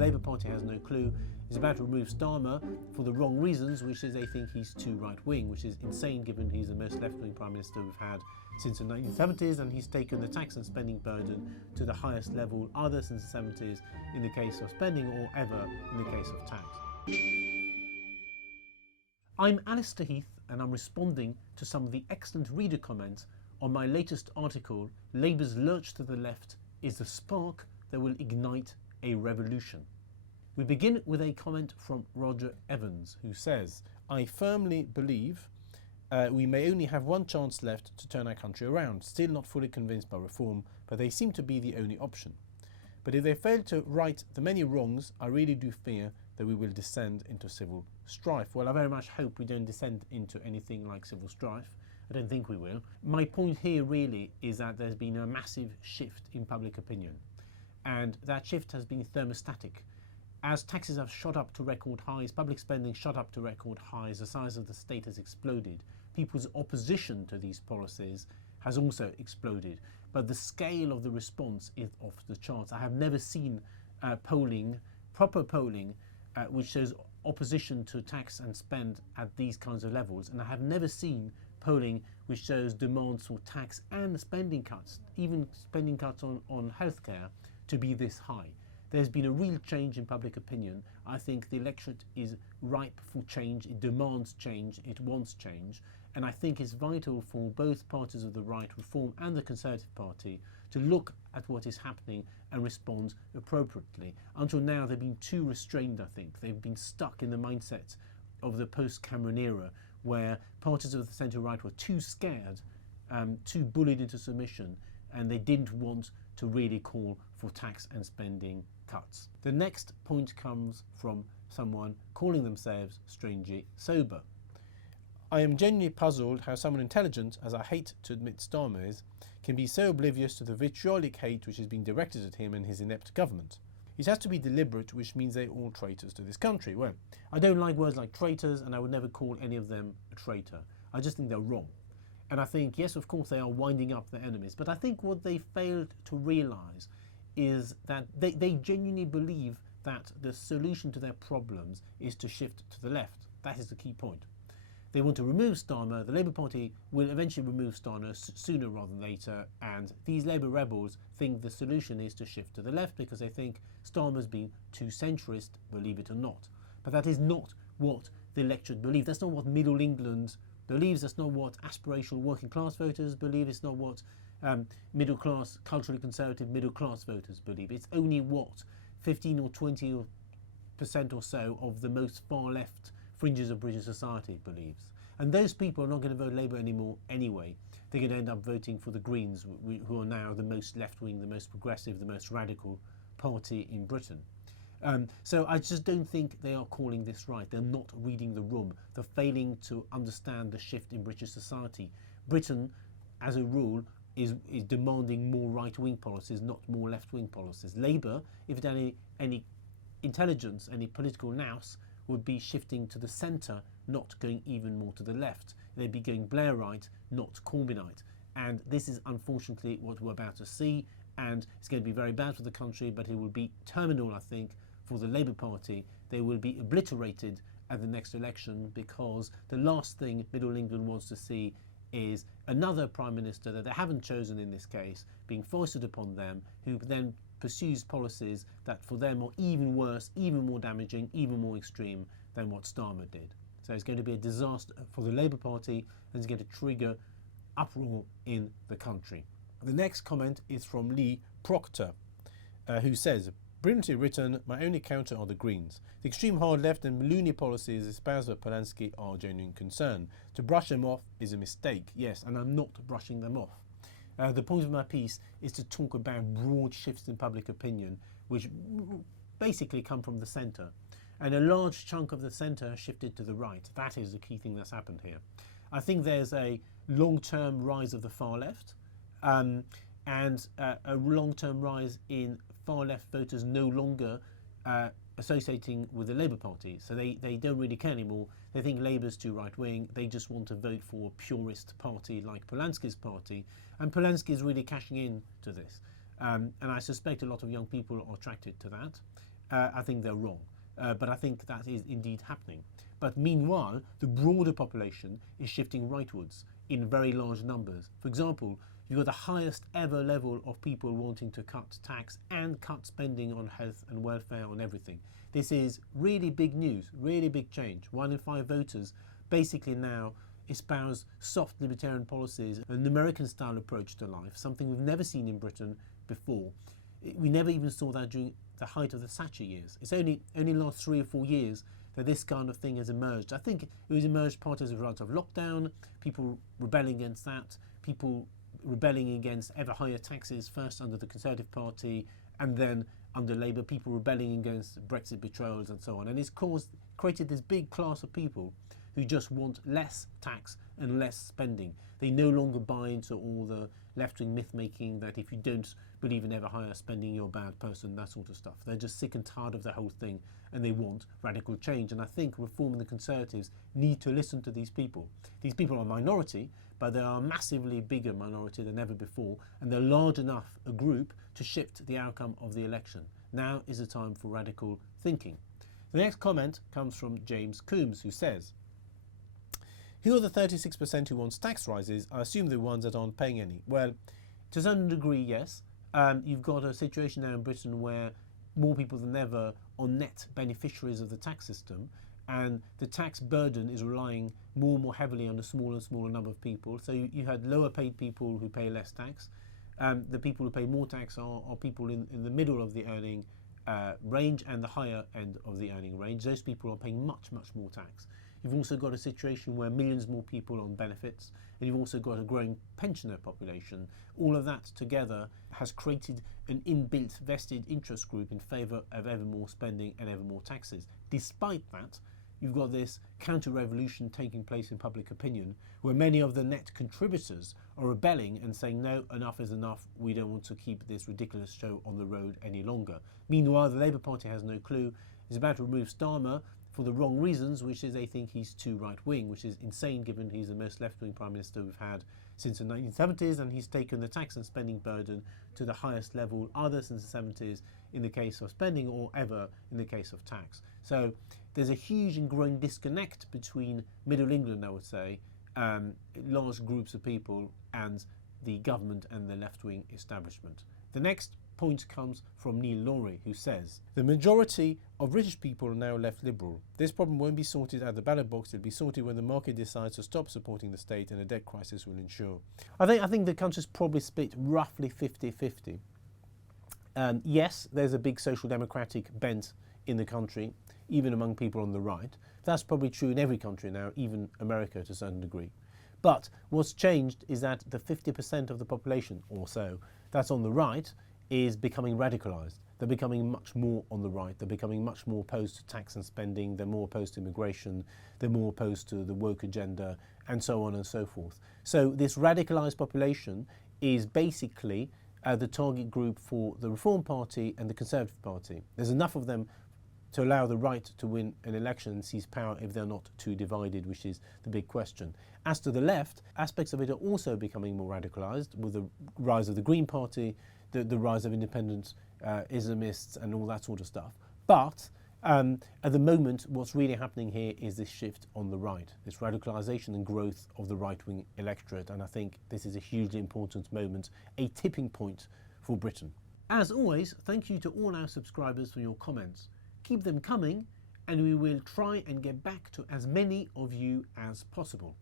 Labour Party has no clue, is about to remove Starmer for the wrong reasons, which is they think he's too right-wing, which is insane given he's the most left-wing Prime Minister we've had since the 1970s, and he's taken the tax and spending burden to the highest level either since the 70s in the case of spending or ever in the case of tax. I'm Allister Heath, and I'm responding to some of the excellent reader comments on my latest article, Labour's Lurch to the Left is the Spark that will ignite a revolution. We begin with a comment from Roger Evans, who says, I firmly believe we may only have one chance left to turn our country around, still not fully convinced by reform, but they seem to be the only option. But if they fail to right the many wrongs, I really do fear that we will descend into civil strife. Well, I very much hope we don't descend into anything like civil strife. I don't think we will. My point here really is that there's been a massive shift in public opinion, and that shift has been thermostatic. As taxes have shot up to record highs, public spending shot up to record highs, the size of the state has exploded. People's opposition to these policies has also exploded, but the scale of the response is off the charts. I have never seen proper polling, which shows opposition to tax and spend at these kinds of levels, and I have never seen polling which shows demands for tax and spending cuts, even spending cuts on healthcare, to be this high. There's been a real change in public opinion. I think the electorate is ripe for change, it demands change, it wants change, and I think it's vital for both parties of the right, Reform and the Conservative Party, to look at what is happening and respond appropriately. Until now they've been too restrained, I think. They've been stuck in the mindset of the post-Cameron era, where parties of the centre-right were too scared, too bullied into submission, and they didn't want to really call for tax and spending cuts. The next point comes from someone calling themselves strangely sober. I am genuinely puzzled how someone intelligent, as I hate to admit Starmer is, can be so oblivious to the vitriolic hate which is being directed at him and his inept government. It has to be deliberate, which means they're all traitors to this country. Well, I don't like words like traitors, and I would never call any of them a traitor. I just think they're wrong. And I think, yes, of course, they are winding up their enemies, but I think what they failed to realise is that they genuinely believe that the solution to their problems is to shift to the left. That is the key point. They want to remove Starmer. The Labour Party will eventually remove Starmer sooner rather than later, and these Labour rebels think the solution is to shift to the left because they think Starmer's been too centrist, believe it or not. But that is not what the electorate believe. That's not what Middle England believes. That's not what aspirational working class voters believe. It's not what middle class, culturally conservative middle class voters believe. It's only what 15 or 20% or so of the most far left fringes of British society believes. And those people are not going to vote Labour anymore anyway. They're going to end up voting for the Greens, who are now the most left-wing, the most progressive, the most radical party in Britain. So I just don't think they are calling this right. They're not reading the room. They're failing to understand the shift in British society. Britain, as a rule, is demanding more right-wing policies, not more left-wing policies. Labour, if it had any intelligence, any political nous, would be shifting to the centre, not going even more to the left. They'd be going Blairite, not Corbynite. And this is unfortunately what we're about to see, and it's going to be very bad for the country, but it will be terminal, I think, for the Labour Party. They will be obliterated at the next election because the last thing Middle England wants to see is another Prime Minister that they haven't chosen in this case being foisted upon them, who then pursues policies that for them are even worse, even more damaging, even more extreme than what Starmer did. So it's going to be a disaster for the Labour Party, and it's going to trigger uproar in the country. The next comment is from Lee Proctor, who says, brilliantly written, my only counter are the Greens. The extreme hard left and loony policies espoused by Polanski are a genuine concern. To brush them off is a mistake, yes, and I'm not brushing them off. The point of my piece is to talk about broad shifts in public opinion, which basically come from the centre. And a large chunk of the centre shifted to the right. That is the key thing that's happened here. I think there's a long-term rise of the far left, and a long-term rise in far left voters no longer associating with the Labour Party. So they don't really care anymore. They think Labour's too right-wing. They just want to vote for a purist party like Polanski's party. And Polanski is really cashing in to this. And I suspect a lot of young people are attracted to that. I think they're wrong. But I think that is indeed happening. But meanwhile, the broader population is shifting rightwards in very large numbers. For example, you've got the highest ever level of people wanting to cut tax and cut spending on health and welfare, on everything. This is really big news, really big change. 1 in 5 voters basically now espouse soft libertarian policies, an American-style approach to life, something we've never seen in Britain before. We never even saw that during the height of the Thatcher years. It's only last 3 or 4 years that this kind of thing has emerged. I think it was emerged partly as a result of lockdown, people rebelling against that, people rebelling against ever higher taxes, first under the Conservative Party and then under Labour, people rebelling against Brexit betrayals and so on. And it's created this big class of people who just want less tax and less spending. They no longer buy into all the left-wing myth-making that if you don't believe in ever higher spending, you're a bad person, that sort of stuff. They're just sick and tired of the whole thing and they want radical change. And I think Reform and the Conservatives need to listen to these people. These people are a minority, but they are a massively bigger minority than ever before, and they're large enough a group to shift the outcome of the election. Now is the time for radical thinking. The next comment comes from James Coombs, who says, "Who are the 36% who wants tax rises? I assume the ones that aren't paying any." Well, to a certain degree, yes. You've got a situation now in Britain where more people than ever are net beneficiaries of the tax system, and the tax burden is relying more and more heavily on a smaller and smaller number of people. So you had lower paid people who pay less tax. The people who pay more tax are people in the middle of the earning range and the higher end of the earning range. Those people are paying much, much more tax. You've also got a situation where millions more people are on benefits, and you've also got a growing pensioner population. All of that together has created an inbuilt vested interest group in favour of ever more spending and ever more taxes. Despite that, you've got this counter-revolution taking place in public opinion, where many of the net contributors are rebelling and saying, no, enough is enough, we don't want to keep this ridiculous show on the road any longer. Meanwhile, the Labour Party has no clue, is about to remove Starmer for the wrong reasons, which is they think he's too right-wing, which is insane given he's the most left-wing Prime Minister we've had since the 1970s, and he's taken the tax and spending burden to the highest level either since the 70s in the case of spending or ever in the case of tax. So there's a huge and growing disconnect between Middle England, I would say, large groups of people, and the government and the left-wing establishment. The next point comes from Neil Lowry, who says, "The majority of British people are now left liberal. This problem won't be sorted at the ballot box, it'll be sorted when the market decides to stop supporting the state and a debt crisis will ensure." I think the country's probably split roughly 50-50. Yes, there's a big social democratic bent in the country, even among people on the right. That's probably true in every country now, even America to a certain degree. But what's changed is that the 50% of the population or so that's on the right is becoming radicalised. They're becoming much more on the right. They're becoming much more opposed to tax and spending. They're more opposed to immigration. They're more opposed to the woke agenda, and so on and so forth. So this radicalised population is basically the target group for the Reform Party and the Conservative Party. There's enough of them to allow the right to win an election and seize power if they're not too divided, which is the big question. As to the left, aspects of it are also becoming more radicalised with the rise of the Green Party, the rise of independent Islamists and all that sort of stuff. But at the moment, what's really happening here is this shift on the right, this radicalisation and growth of the right-wing electorate. And I think this is a hugely important moment, a tipping point for Britain. As always, thank you to all our subscribers for your comments. Keep them coming, and we will try and get back to as many of you as possible.